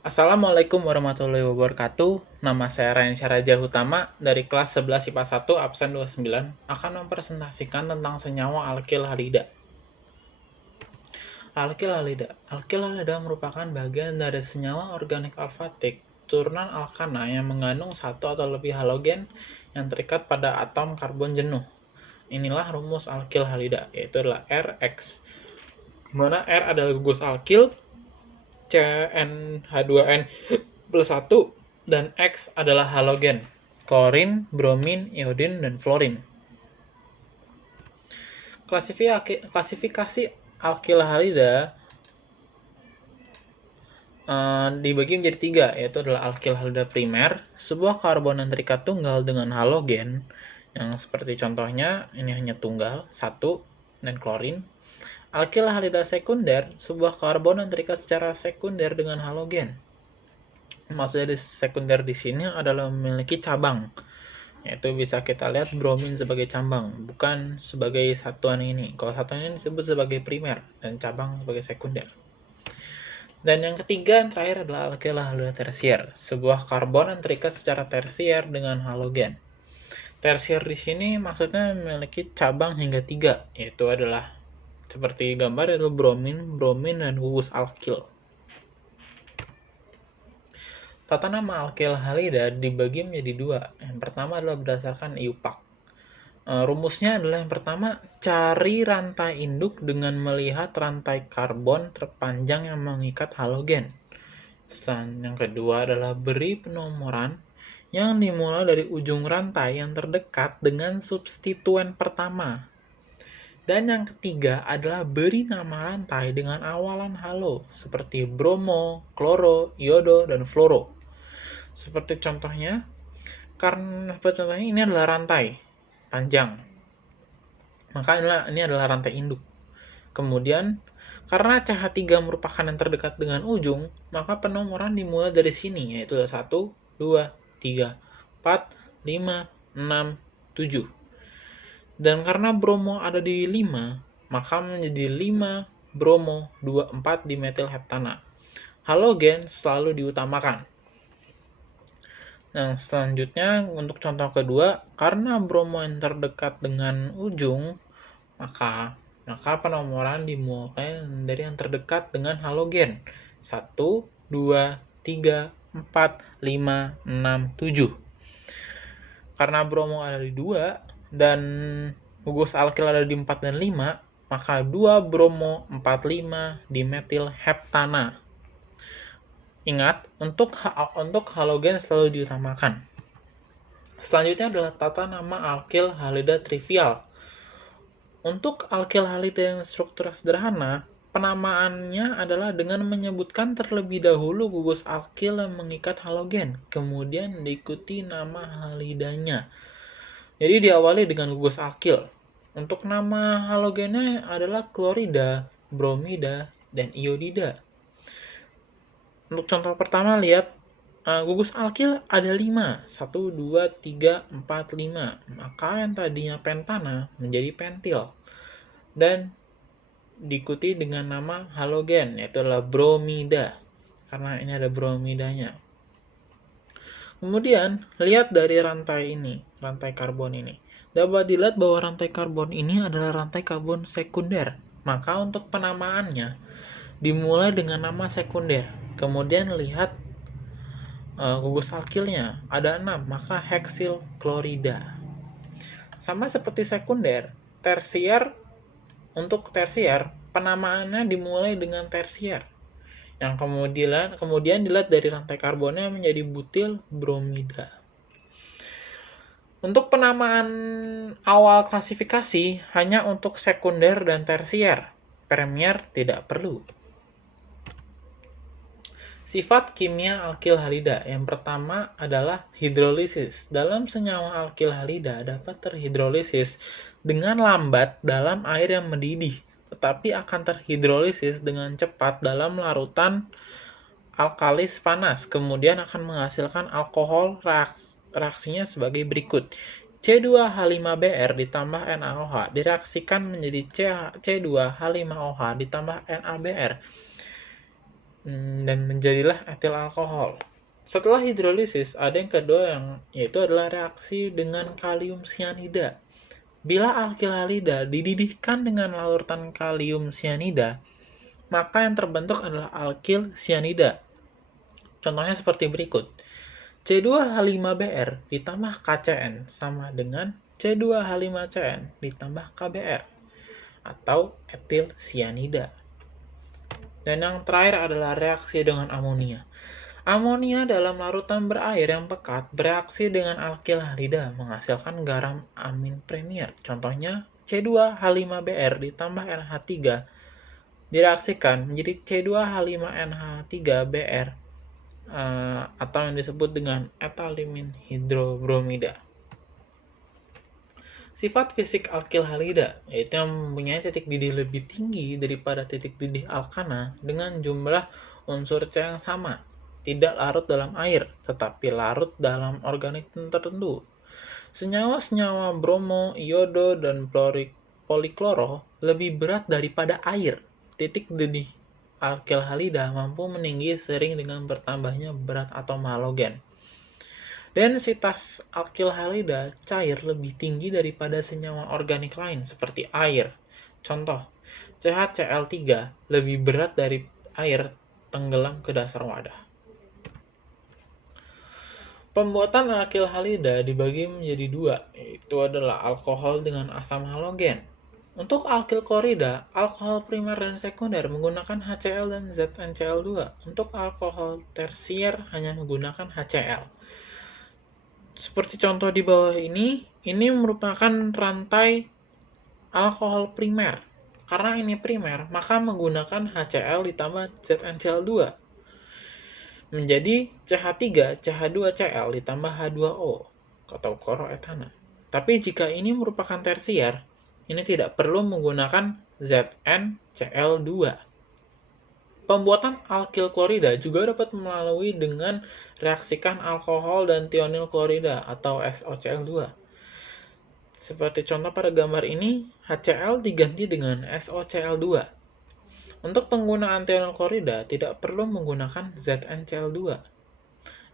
Assalamualaikum warahmatullahi wabarakatuh. Nama saya Ryan Syaraja Hutama dari kelas 11 IPA 1 absen 29 akan mempresentasikan tentang senyawa alkil halida. Alkil halida merupakan bagian dari senyawa organik alfatik turunan alkana yang mengandung satu atau lebih halogen yang terikat pada atom karbon jenuh. Inilah rumus alkil halida, yaitu adalah RX, di mana R adalah gugus alkil, CnH2n plus 1, dan X adalah halogen, klorin, bromin, iodin, dan fluorin. Klasifikasi alkil halida dibagi menjadi 3, yaitu adalah alkil halida primer, sebuah karbon yang terikat tunggal dengan halogen, yang seperti contohnya ini hanya tunggal, 1, dan klorin. Alkil halida sekunder, sebuah karbon yang terikat secara sekunder dengan halogen. Maksudnya sekunder di sini adalah memiliki cabang, yaitu bisa kita lihat bromin sebagai cabang, bukan sebagai satuan ini. Kalau satuan ini disebut sebagai primer dan cabang sebagai sekunder. Dan yang ketiga, yang terakhir adalah alkil halida tersier, sebuah karbon yang terikat secara tersier dengan halogen. Tersier di sini maksudnya memiliki cabang hingga 3, yaitu adalah seperti gambar itu bromin, dan gugus alkil. Tata nama alkil halida dibagi menjadi 2. Yang pertama adalah berdasarkan IUPAC. Rumusnya adalah yang pertama, cari rantai induk dengan melihat rantai karbon terpanjang yang mengikat halogen. Yang kedua adalah beri penomoran yang dimulai dari ujung rantai yang terdekat dengan substituen pertama. Dan yang ketiga adalah beri nama rantai dengan awalan halo, seperti bromo, kloro, iodo, dan fluoro. Seperti contohnya, ini adalah rantai panjang, maka ini adalah rantai induk. Kemudian, karena CH3 merupakan yang terdekat dengan ujung, maka penomoran dimulai dari sini, yaitu 1, 2, 3, 4, 5, 6, 7. Dan karena bromo ada di 5, maka menjadi 5 bromo 24 dimetil heptana. Halogen selalu diutamakan. Nah, selanjutnya untuk contoh kedua, karena bromo yang terdekat dengan ujung, maka penomoran dimulai dari yang terdekat dengan halogen. 1, 2, 3, 4, 5, 6, 7. Karena bromo ada di 2 dan gugus alkil ada di 4 dan 5, maka 2 bromo 45 dimetil heptana. Ingat, untuk halogen selalu diutamakan. Selanjutnya adalah tata nama alkil halida trivial. Untuk alkil halida yang struktur sederhana, penamaannya adalah dengan menyebutkan terlebih dahulu gugus alkil yang mengikat halogen, kemudian diikuti nama halidanya. Jadi diawali dengan gugus alkil. Untuk nama halogennya adalah klorida, bromida, dan iodida. Untuk contoh pertama, lihat gugus alkil ada 5, 1, 2, 3, 4, 5. Maka yang tadinya pentana menjadi pentil. Dan diikuti dengan nama halogen, yaitu adalah bromida, karena ini ada bromidanya. Kemudian, lihat dari rantai karbon ini. Dapat dilihat bahwa rantai karbon ini adalah rantai karbon sekunder. Maka untuk penamaannya dimulai dengan nama sekunder. Kemudian lihat gugus alkilnya ada 6, maka heksil klorida. Sama seperti sekunder, untuk tersier penamaannya dimulai dengan tersier. Yang kemudian dilihat dari rantai karbonnya menjadi butil bromida. Untuk penamaan awal klasifikasi hanya untuk sekunder dan tersier, primer tidak perlu. Sifat kimia alkil halida yang pertama adalah hidrolisis. Dalam senyawa alkil halida dapat terhidrolisis dengan lambat dalam air yang mendidih, tetapi akan terhidrolisis dengan cepat dalam larutan alkalis panas, kemudian akan menghasilkan alkohol. Reaksinya sebagai berikut. C2H5Br ditambah NaOH direaksikan menjadi C2H5OH ditambah NaBr. dan menjadilah etil alkohol. Setelah hidrolisis, ada yang kedua yaitu adalah reaksi dengan kalium sianida. Bila alkil halida dididihkan dengan larutan kalium sianida, maka yang terbentuk adalah alkil sianida. Contohnya seperti berikut. C2H5Br ditambah KCN sama dengan C2H5CN ditambah KBr atau etil sianida. Dan yang terakhir adalah reaksi dengan amonia. Amonia dalam larutan berair yang pekat bereaksi dengan alkil halida menghasilkan garam amin premier. Contohnya C2H5Br ditambah NH3 direaksikan menjadi C2H5NH3Br atau yang disebut dengan etalimin hidrobromida. Sifat fisik alkil halida yaitu yang mempunyai titik didih lebih tinggi daripada titik didih alkana dengan jumlah unsur C yang sama. Tidak larut dalam air, tetapi larut dalam organik tertentu. Senyawa-senyawa bromo, iodo, dan polikloro lebih berat daripada air. Titik didih alkil halida mampu meninggi sering dengan bertambahnya berat atom halogen. Densitas alkil halida cair lebih tinggi daripada senyawa organik lain seperti air. Contoh, CaCl3 lebih berat dari air tenggelam ke dasar wadah. Pembuatan alkil halida dibagi menjadi dua, yaitu adalah alkohol dengan asam halogen. Untuk alkil klorida, alkohol primer dan sekunder menggunakan HCl dan ZnCl2. Untuk alkohol tersier hanya menggunakan HCl. Seperti contoh di bawah ini merupakan rantai alkohol primer. Karena ini primer, maka menggunakan HCl ditambah ZnCl2. Menjadi CH3, CH2Cl ditambah H2O atau kloroetana. Tapi jika ini merupakan tersier, ini tidak perlu menggunakan ZnCl2. Pembuatan alkil klorida juga dapat melalui dengan reaksikan alkohol dan tionil klorida atau SOCl2. Seperti contoh pada gambar ini, HCl diganti dengan SOCl2. Untuk penggunaan tionil klorida tidak perlu menggunakan ZnCl2.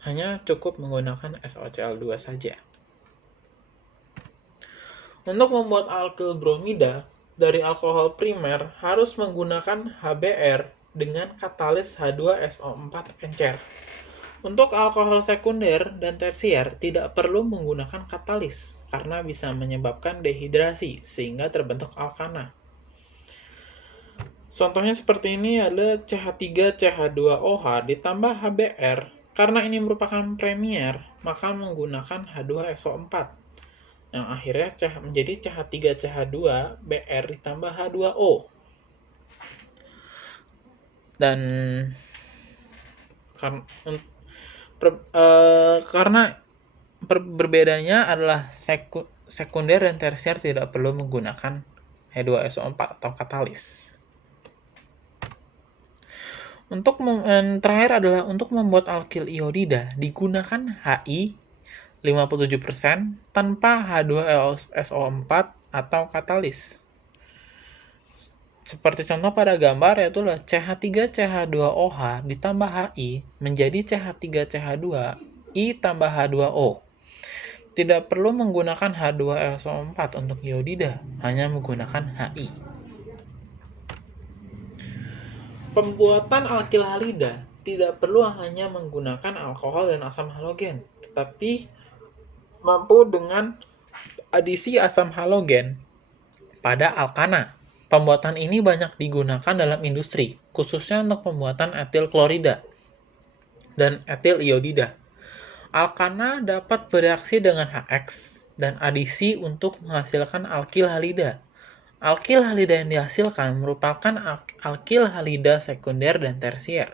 Hanya cukup menggunakan SOCl2 saja. Untuk membuat alkil bromida dari alkohol primer harus menggunakan HBr dengan katalis H2SO4 encer. Untuk alkohol sekunder dan tersier tidak perlu menggunakan katalis karena bisa menyebabkan dehidrasi sehingga terbentuk alkana. Contohnya seperti ini adalah CH3CH2OH ditambah HBr. Karena ini merupakan premier, maka menggunakan H2SO4. Yang akhirnya menjadi CH3CH2Br ditambah H2O. Dan karena berbedanya adalah sekunder dan tersier tidak perlu menggunakan H2SO4 atau katalis. Terakhir adalah untuk membuat alkil iodida digunakan Hi 57% tanpa H2SO4 atau katalis. Seperti contoh pada gambar yaitu CH3CH2OH ditambah Hi menjadi CH3CH2I tambah H2O. Tidak perlu menggunakan H2SO4 untuk iodida, hanya menggunakan Hi. Pembuatan alkil halida tidak perlu hanya menggunakan alkohol dan asam halogen, tetapi mampu dengan adisi asam halogen pada alkana. Pembuatan ini banyak digunakan dalam industri, khususnya untuk pembuatan etil klorida dan etil iodida. Alkana dapat bereaksi dengan HX dan adisi untuk menghasilkan alkil halida. Alkil halida yang dihasilkan merupakan alkil halida sekunder dan tersier.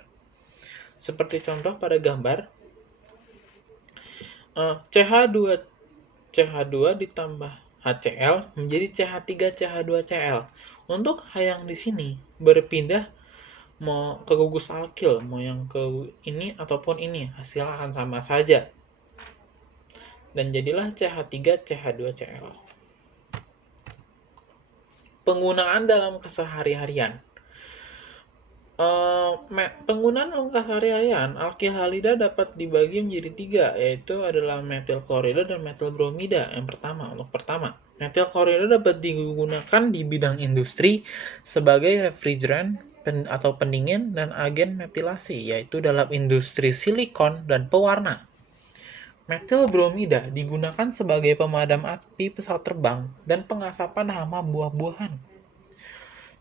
Seperti contoh pada gambar, CH2 ditambah HCl menjadi CH3CH2Cl. Untuk yang di sini berpindah mau ke gugus alkil, mau yang ke ini ataupun ini, hasil akan sama saja. Dan jadilah CH3CH2Cl. Penggunaan dalam kesehari-harian. Penggunaan keseharian alkyl halida dapat dibagi menjadi tiga, yaitu adalah metil klorida dan metil bromida. Untuk pertama, metil klorida dapat digunakan di bidang industri sebagai refrigeran atau pendingin dan agen metilasi, yaitu dalam industri silikon dan pewarna. Metil bromida digunakan sebagai pemadam api pesawat terbang dan pengasapan hama buah-buahan.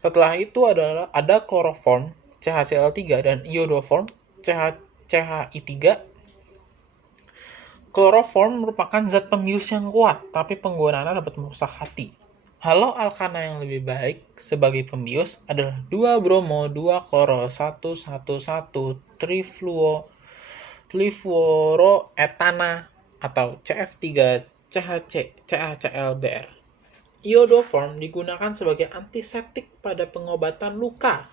Setelah itu ada kloroform CHCl3 dan iodoform CHI3. Kloroform merupakan zat pembius yang kuat, tapi penggunaannya dapat merusak hati. Halo alkana yang lebih baik sebagai pembius adalah 2-bromo 2-kloro 1,1,1 trifluoroetana atau CF3 CHClBr. Iodoform digunakan sebagai antiseptik pada pengobatan luka.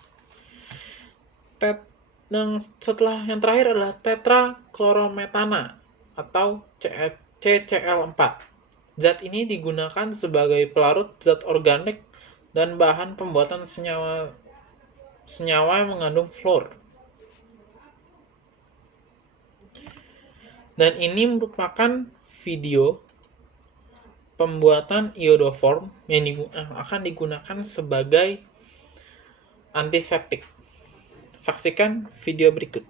Yang terakhir adalah tetraklorometana atau CCl4. Zat ini digunakan sebagai pelarut zat organik dan bahan pembuatan senyawa yang mengandung fluor. Dan ini merupakan video pembuatan iodoform yang akan digunakan sebagai antiseptik. Saksikan video berikut.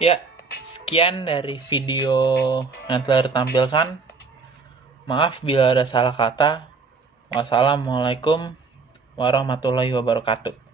Ya, sekian dari video yang telah ditampilkan. Maaf bila ada salah kata. Wassalamualaikum warahmatullahi wabarakatuh.